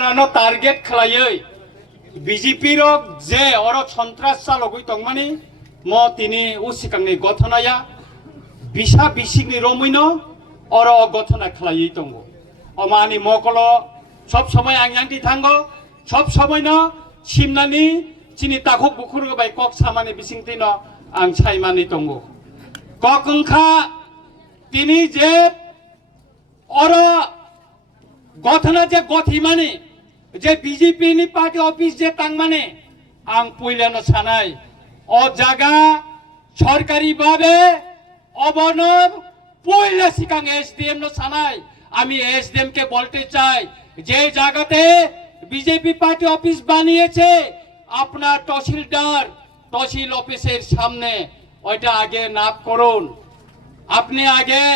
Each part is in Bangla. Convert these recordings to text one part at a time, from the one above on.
सरकारानो टार्गेट खालायै बीजेपी रक जे और सन्त्रास चालगै दंमानि म तिनि उसिकांनि गथनाया बिसा बिसिगनि रमैनो और गथना खालायै दंगो अमानि मकलो सब समय आंयांति थांगो सब समयनो सिमनानि चिनि ताखुक बुखुरबाय कक सामानि बिसिंतिनो आं सायमानि दंगो कक ओंखा तिनि जे और गथना जे गथिमानि जे बीजेपी नि पार्टी ऑफिस जे तांमाने आं पयलानो सानाय ओ जागा सरकारी भावे अबनब पयला सिकां एसडीएम नो सानाय आमी एसडीएम के बोलते चाই যে জায়গাতে বিজেপি পার্টি অফিস বানিয়েছে আপনার তহসিলদার তহসিল অফিসের সামনে ওইটা আগে নাপ করুন আপনি আগে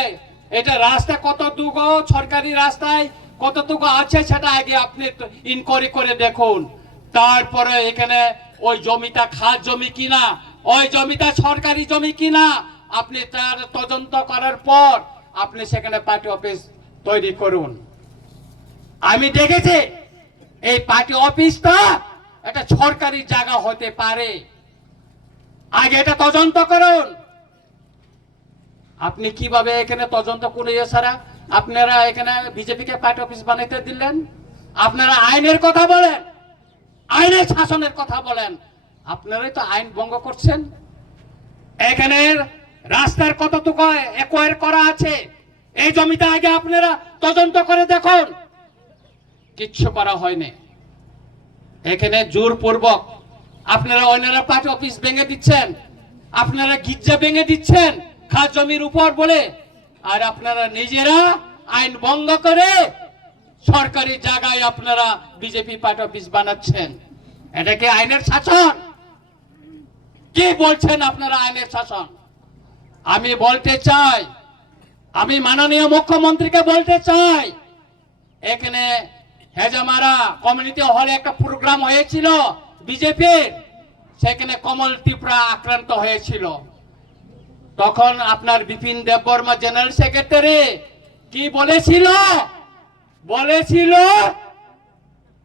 এটা রাস্তা কতটুকু সরকারি রাস্তায় কতটুকু আছে সেটা আগে আপনি ইনকোয়ারি করে দেখুন তারপরে এখানে ওই জমিটা খাস জমি কিনা ওই জমিটা সরকারি জমি কিনা আপনি তার তদন্ত করার পর আপনি সেখানে পার্টি অফিস তৈরি করুন আমি দেখেছি এই পার্টি অফিসটা এটা সরকারি জায়গা হতে পারে আগে এটা তদন্ত করুন আপনি কিভাবে এখানে তদন্ত করে সারা আপনারা এখানে বিজেপি কে পার্টি অফিস বানাইতে দিলেন আপনারা আইনের কথা বলেন আইনের শাসনের কথা বলেন আপনারাই তো আইন ভঙ্গ করছেন এখানে রাস্তার কতটুকু একোয়ার করা আছে এই জমিটা আগে আপনারা তদন্ত করে দেখুন কিচ্ছু করা হয়নি এখানে জোরপূর্বক আপনারা অন্যরা পার্টি অফিস ভেঙে দিচ্ছেন আপনারা গির্জা ভেঙে দিচ্ছেন খাস জমির উপর বলে আর আপনারা নিজেরা আইন ভঙ্গ করে সরকারি জায়গায় আপনারা বিজেপি পার্টি অফিস বানাচ্ছেন এটা কি আইনের শাসন কি বলছেন আপনারা আইনের শাসন আমি বলতে চাই আমি মাননীয় মুখ্যমন্ত্রীকে বলতে চাই এখানে হেজামারা কমিউনিটি হলে একটা প্রোগ্রাম হয়েছিল বিজেপির সেখানে কমল ত্রিপুরা আক্রান্ত হয়েছিল তখন আপনার বিপিন দেববর্মা জেনারেল সেক্রেটারি কি বলেছিল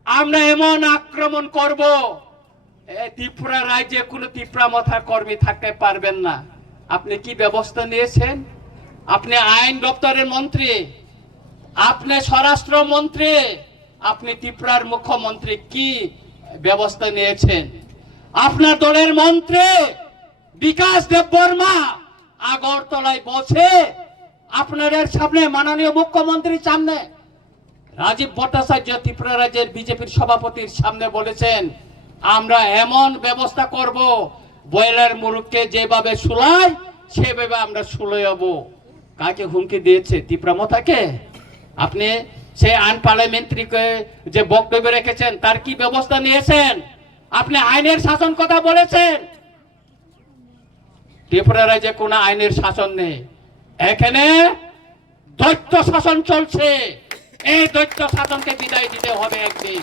আমরা এমন আক্রমণ করব ত্রিপুরা রাজ্যে কোনো ত্রিপুরা মাথা কর্মী থাকতে পারবেন না আপনি কি ব্যবস্থা নিয়েছেন আপনি আইন দপ্তরের মন্ত্রী আপনি স্বরাষ্ট্র মন্ত্রী আপনি ত্রিপুরার মুখ্যমন্ত্রী কি ব্যবস্থা নিয়েছেন আপনার দলের মন্ত্রী বিকাশ দেববর্মা আগরতলায় বসে আপনাদের সামনে মাননীয় মুখ্যমন্ত্রীর সামনে রাজীব ভট্টাচার্য ত্রিপুরা রাজ্যের বিজেপির সভাপতির সামনে বলেছেন আমরা এমন ব্যবস্থা করব বয়লার মুরুখকে যেভাবে শুলাই সেভাবে আমরা শুলাইবো কাকে হুমকি দিয়েছে ত্রিপুরা মাথাকে আপনি সেই আনপার্লামেন্টারিকে যে বক্তব্য রেখেছেন তার কি ব্যবস্থা নিয়েছেন আপনি আইনের শাসন কথা বলেছেন ত্রিপুরা রাজ্যে কোনো আইনের শাসন নেই এখানে দৈত্য শাসন চলছে এই দৈত্য শাসনকে বিদায় দিতে হবে একদিন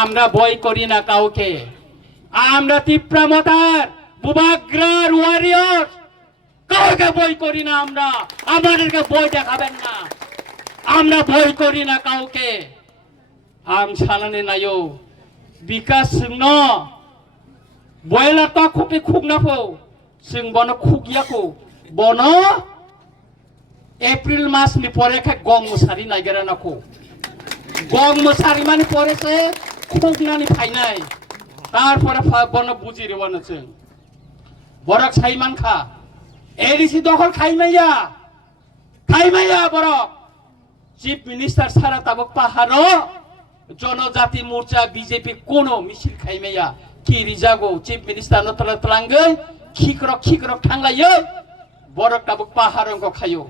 আমরা বই করি না কাউকে আমরা ত্রিপুরা মাতার বুবাগ্রার ওয়ারিয়র কাউকে বই করি না আমরা আমাদেরকে বই দেখাবেন না আমরা বই করি না কাউকে আম সানানে নাইও বিকাশ ন বয়লা তো খুবই খুব নাফো সিং বন খুকিয়াকো বন এপ্রিল মাস নি পরে খা গং মশারি নাইগেরা নাকো গং মশারি মানে পরেছে খুব নানি ফাইনাই তারপরে বন বুঝি রে বনছে বরক সাইমান খা এরিসি দখল খাইমাইয়া বরক চিফ মিনিস্টার সারা তাবক পাহাড় জনজাতি মোর্চা বিজেপি কোন মিছিল খাইমাইয়া কি রিজাগো চিফ মিনিস্টার নতলা তলাঙ্গৈ খিকরক থাংলাইयो বরক তাবক পাহাড়ঙ্গ খাইयो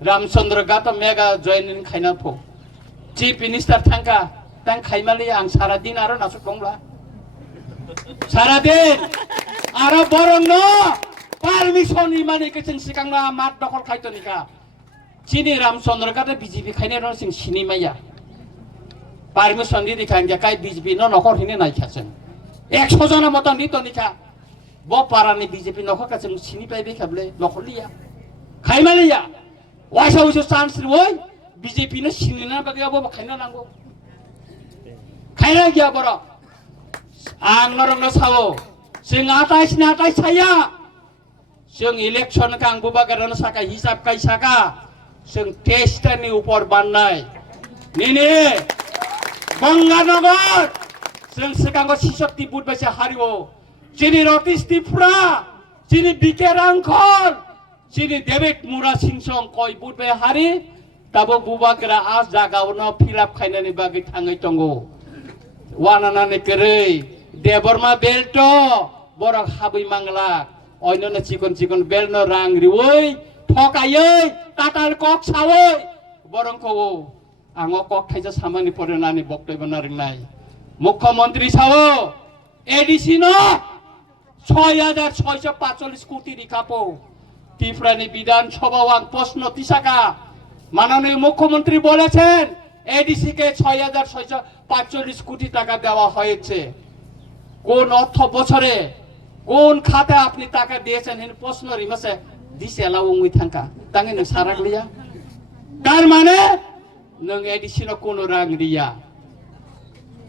रामचंद्र गात मेगा जयनिन खाइना फो चिफ मिनिस्टार थांका तां खाइमाली आं सारा दिन आरो नासुक दंब्ला सारा दिन आरो बरंग न पारमिशन इमानि केसिन सिगांना मात दखल खाइतनिका चिनि रामचंद्र गात बिजेपि खाइने र सिं सिनिमाया पारमिशन दि दिखां जाकाय बिजेपि न नखर हिने नाइखासेन 100 जना मत नितनिका ब पारानि बिजेपि नखर कासेन सिनि पाइबे खाबले नखरलिया खाइमालिया वाइसा चान्स रे ओइ बिजेपि न सिनिना बागे अब खाइना नांगौ खायना गया बर आं नरंनो सावो जों आटाई साया जों इलेक्शन का आं बुबागारन साका हिसाब kai saka जों टेस्टनि ऊपर बाननाय निने गंगानगर जों सिगाङाव सिसक्ति बुधबायसे हारिवो जिनि रतिस त्रिपुरा जिनि बिके रांखल जिनि डेभिड मुरा सिंसं कय बुधबाय हारि दाबो बुबागरा आज जागावनो फिलाप खायनानि बागै थाङै दंगो वानानानै केरै देबरमा बेल्ट बरक हाबै मांला अयननो चिकन बेलनो रां रिवै ठकायै ताताल कक सावै बरंखौ आङो कक थाइजा सामानि परेनानि बक्तब्य नारिंनाय मुख्यमंत्री सावो एडिसि न 6645 কোটি রিকাপো ত্রিপুরানি বিধানসভাও আং প্রশ্ন তিসাকা মাননীয় মুখ্যমন্ত্রী বলেছেন এডিসি কে 6645 কোটি টাকা দেওয়া হয়েছে কোন অর্থ বছরে কোন খাতে আপনি টাকা দিয়েছেন এই প্রশ্ন রিমাসে দিছে লাউঙ্গি থাঙ্কা তাঙ্গে নং সারাগলিয়া তার মানে নং এডিসি ন কোন রাং রিয়া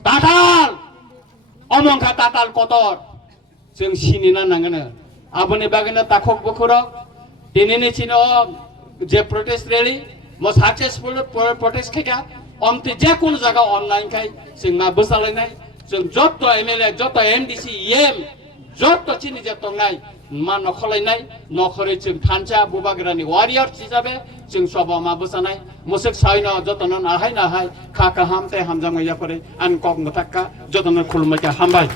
ताताल अमंखा ताताल कतर जों सिनिना नांगोन आबोनि बागैनो ताखक बखुरक दिनैनि चिनो जे प्रोटेस्ट रैली म सक्सेसफुल प्रोटेस्ट खायगा अमते जे कोन जागा अनलाइन खाय जों मा बोसालायनाय जों जत एमएलए जत एमडीसी एम जत चिनि जे तंनाय मा नखलायनाय नखरै जों थानसा बुबागरानि वारियर हिसाबै जों सबा मा बोसानाय मुसुक साइना जतन आहाय नाहाय खा खा हामते हामजांगया परे आन कक मथाक्का जतन खुलुमका हामबाय।